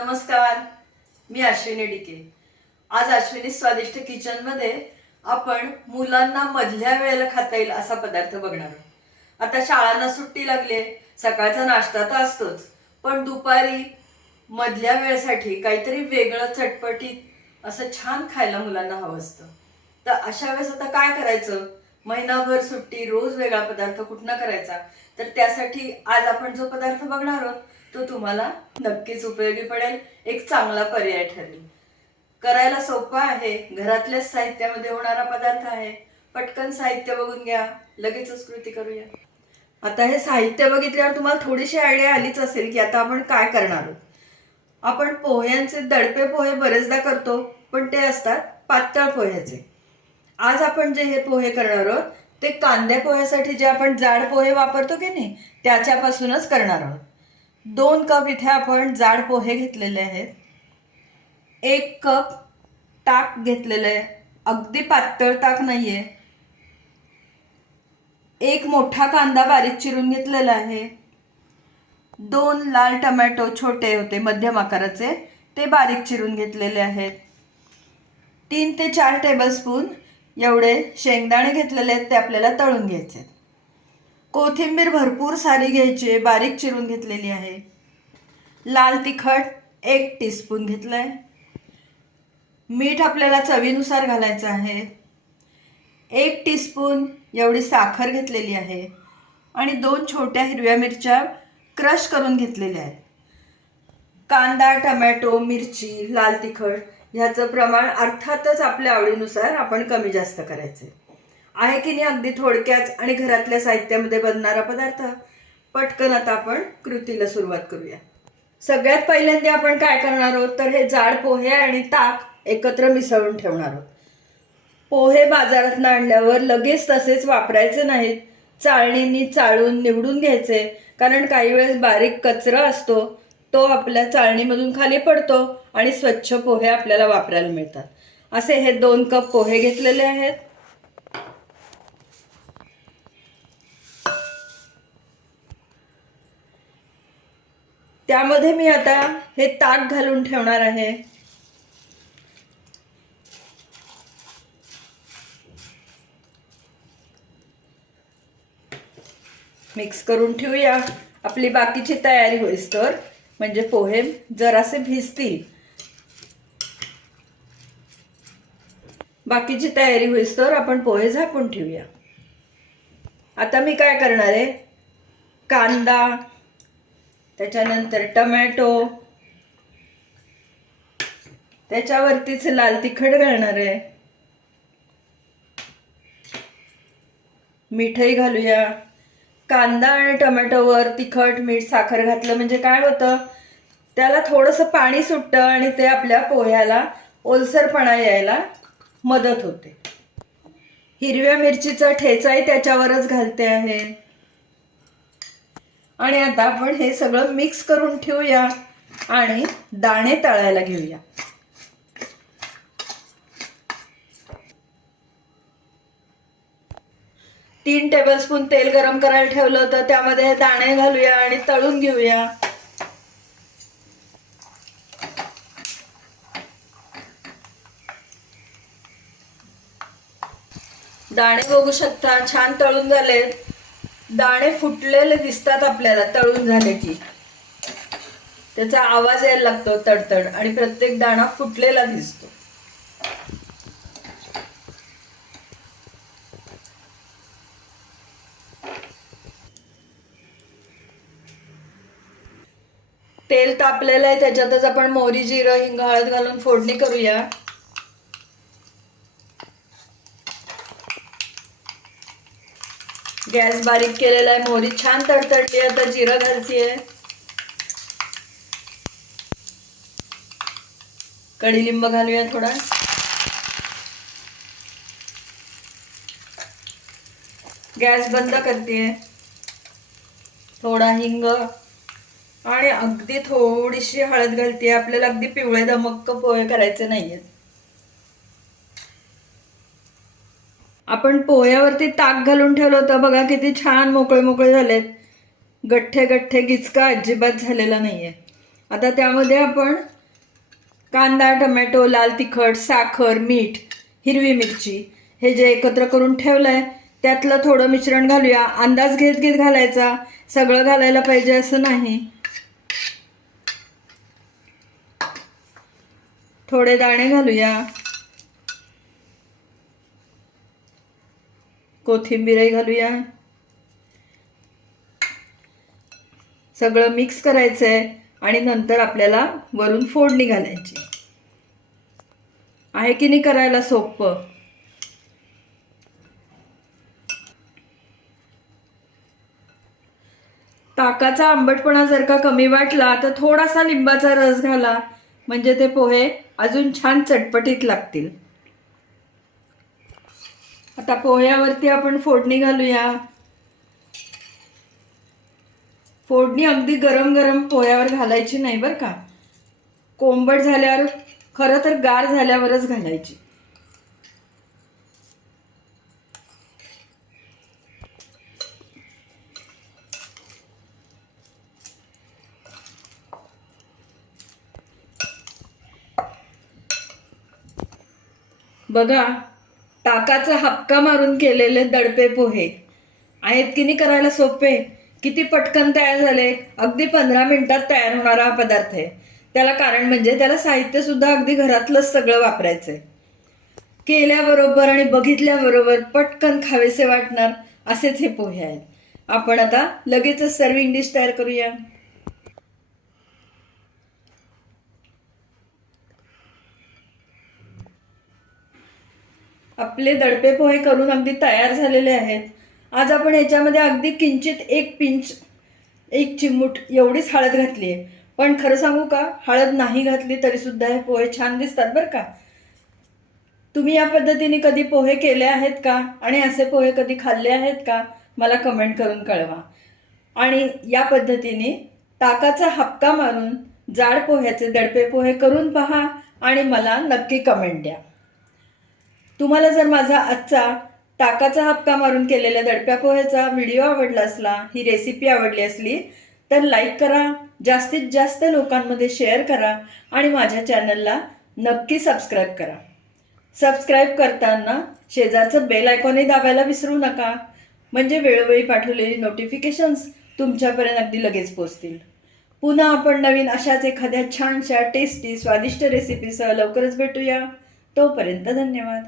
नमस्कार मी अश्विनी डिके. आज अश्विनी स्वादिष्ट किचनमध्ये आपण मुलांना मधल्या वेळेला खाता येईल असा पदार्थ बघणार. आता शाळांना सुट्टी लागली सकाळचा नाश्ता तर असतोच पण दुपारी मधल्या वेळेसाठी काहीतरी वेगळं चटपटीत असं छान खायला मुलांना हवं असतं. तर अशा वेळेस आता काय करायचं? महिनाभर सुट्टी रोज वेगळा पदार्थ कुठनं करायचा? तर त्यासाठी आज आपण जो पदार्थ बघणार आहोत तो तुम्हाला नक्कीच उपयोगी पडेल. एक चांगला पर्याय ठरेल. करायला सोपा आहे. घरातल्याच साहित्यामध्ये होणारा पदार्थ आहे. पटकन साहित्य बघून घ्या. लगेचच कृती करूया. आता हे साहित्य बघितल्यावर तुम्हाला थोडीशी आयडिया आलीच असेल की आता आपण काय करणार आहोत. आपण पोह्यांचे दडपे पोहे बरेचदा करतो पण ते असतात पातळ पोह्याचे. आज आपण जे हे पोहे करणार आहोत ते कांद्या पोह्यासाठी जे आपण जाड पोहे वापरतो की नाही त्याच्यापासूनच करणार आहोत. दोन कप इथे आपण जाड पोहे घेतलेले आहेत. एक कप ताक घेतलेलं आहे. अगदी पातळ ताक नाहीये. एक मोठा कांदा बारीक चिरून घेतलेला आहे. दोन लाल टमॅटो छोटे होते मध्यम आकाराचे. ते बारीक चिरून घेतलेले आहेत. तीन ते चार टेबलस्पून एवढे शेंगदाणे घेतलेले आहेत ते आपल्याला तळून घ्यायचे आहेत. कोथिंबीर भरपूर सारी घ्यायची आहे, बारीक चिरून घेतलेली आहे. लाल तिखट एक टीस्पून घेतलं आहे मीठ आपल्याला चवीनुसार घालायचं आहे. एक टीस्पून एवढी साखर घेतलेली आहे आणि दोन छोट्या हिरव्या मिरच्या क्रश करून घेतलेल्या आहेत. कांदा टमॅटो मिरची लाल तिखट ह्याचं प्रमाण अर्थातच आपल्या आवडीनुसार आपण कमी जास्त करायचे आहे की नाही अगदी थोडक्यात आणि घरातल्या साहित्यामध्ये बनणारा पदार्थ? पटकन आता आपण कृतीला सुरुवात करूया. सगळ्यात पहिल्यांदा आपण काय करणार आहोत? तर हे जाड पोहे आणि ताक एकत्र मिसळून ठेवणार आहोत. पोहे बाजारात आणल्यावर लगेच तसेच वापरायचे नाहीत. चाळणीनी चाळून निवडून घ्यायचे. कारण काही वेळेस बारीक कचरा असतो तो आपल्या चाळणीमधून खाली पडतो आणि स्वच्छ पोहे आपल्याला वापरायला मिळतात. असे हे दोन कप पोहे घेतलेले आहेत. त्यामध्ये मी आता हे ताक घालून ठेवणार आहे. मिक्स करून ठेवूया. आपली बाकीची तयारी होईस तर. म्हणजे पोहे जरासे भिजतील. बाकीची तयारी होईस तर आपण पोहे झाकून ठेवूया. आता मी काय करणार आहे? कांदा त्याच्यानंतर टमॅटो. त्याच्यावरतीच लाल तिखट घालणार आहे. मिठही घालूया. कांदा आणि टोमॅटोवर तिखट मीठ साखर घातलं म्हणजे काय होतं? त्याला थोडंसं पाणी सुटतं आणि ते आपल्या पोह्याला ओलसरपणा यायला मदत होते. हिरव्या मिरचीचा ठेचाही त्याच्यावरच घालते आहे. आणि आता आपण हे सगळं मिक्स करून ठेवूया आणि दाणे तळायला घेऊया. तीन टेबलस्पून तेल गरम करायला ठेवलं होतं त्यामध्ये दाणे घालूया आणि तळून घेऊया. दाणे बघू शकता छान तळून झालेत. दाणे फुटलेले दिसतात आपल्याला तळून झाले की. त्याचा आवाज यायला लागतो तडतड आणि प्रत्येक दाणा फुटलेला दिसतो. तेल तापलेलं आहे त्याच्यातच आपण मोहरी जिरं हिंग हळद घालून फोडणी करूया. गॅस बारीक केलेला आहे. मोहरी छान तडतडली आता जिरं घालतीये. कडीलिंब घालूया थोडा. गॅस बंद करते थोडा हिंग. आणि अगदी थोडीशी हळद घालते आपल्याला अगदी पिवळे धमक्क पोहे करायचे नाहीयेत. आपण पोह्यावरती ताक घालून ठेवलं होतं. बघा किती छान मोकळे मोकळे झालेत. गठ्ठे गठ्ठे गिचका अजिबात झालेला नाही आहे आता त्यामध्ये आपण कांदा टमॅटो लाल तिखट साखर मीठ हिरवी मिरची हे जे एकत्र करून ठेवलं आहे त्यातलं थोडं मिश्रण घालूया. अंदाज घेत घेत घालायचा. सगळं घालायला पाहिजे असं नाही. थोडे दाणे घालूया. कोथिंबीरही घालूया. सगळं मिक्स करायचं आहे आणि नंतर आपल्याला वरून फोडणी घालायची. आहे की नाही करायला सोपं? ताकाचा आंबटपणा जर का कमी वाटला तर थोडासा लिंबाचा रस घाला. म्हणजे ते पोहे अजून छान चटपटीत लागतील. आता पोह्यावरती आपण फोडणी घालूया. फोडणी अगदी गरम गरम पोह्यावर घालायची नाही बरं का. कोंबट झाल्यावर खरं तर गार झाल्यावरच घालायची. बघा ताकाचा हपका मारून केलेले दडपे पोहे. आहेत की नाही करायला सोपे. किती पटकन तयार झाले. अगदी पंधरा मिनिटात तयार होणारा हा पदार्थ आहे. त्याला कारण म्हणजे त्याला साहित्य सुद्धा अगदी घरातलंच सगळं वापरायचं आहे केल्याबरोबर आणि बघितल्याबरोबर पटकन खावेसे वाटणार असेच हे पोहे आहेत. आपण आता लगेचच सर्विंग डिश तयार करूया. आपले दडपे पोहे करून अगदी तयार झालेले आहेत. आज आपण याच्यामध्ये अगदी किंचित एक पिंच एक चिमूट एवढीच हळद घातली आहे. पण खरं सांगू का हळद नाही घातली तरीसुद्धा हे पोहे छान दिसतात बरं का. तुम्ही या पद्धतीने कधी पोहे केले आहेत का? आणि असे पोहे कधी खाल्ले आहेत का? मला कमेंट करून कळवा. आणि या पद्धतीने ताकाचा हक्का मारून जाड पोह्याचे दडपे पोहे करून पहा आणि मला नक्की कमेंट द्या. तुम्हाला जर माझा आजचा ताकाचा हपका मारून केलेल्या दडप्या पोह्याचा व्हिडिओ आवडला असला ही रेसिपी आवडली असली तर लाईक करा जास्तीत जास्त लोकांमध्ये शेअर करा आणि माझ्या चॅनलला नक्की सबस्क्राईब करा. सबस्क्राईब करताना शेजारचं बेल आयकॉनही दाबायला विसरू नका. म्हणजे वेळोवेळी पाठवलेली नोटिफिकेशन्स तुमच्यापर्यंत अगदी लगेच पोचतील पुन्हा आपण नवीन अशाच एखाद्या छानशा टेस्टी स्वादिष्ट रेसिपीसह लवकरच भेटूया. तोपर्यंत धन्यवाद.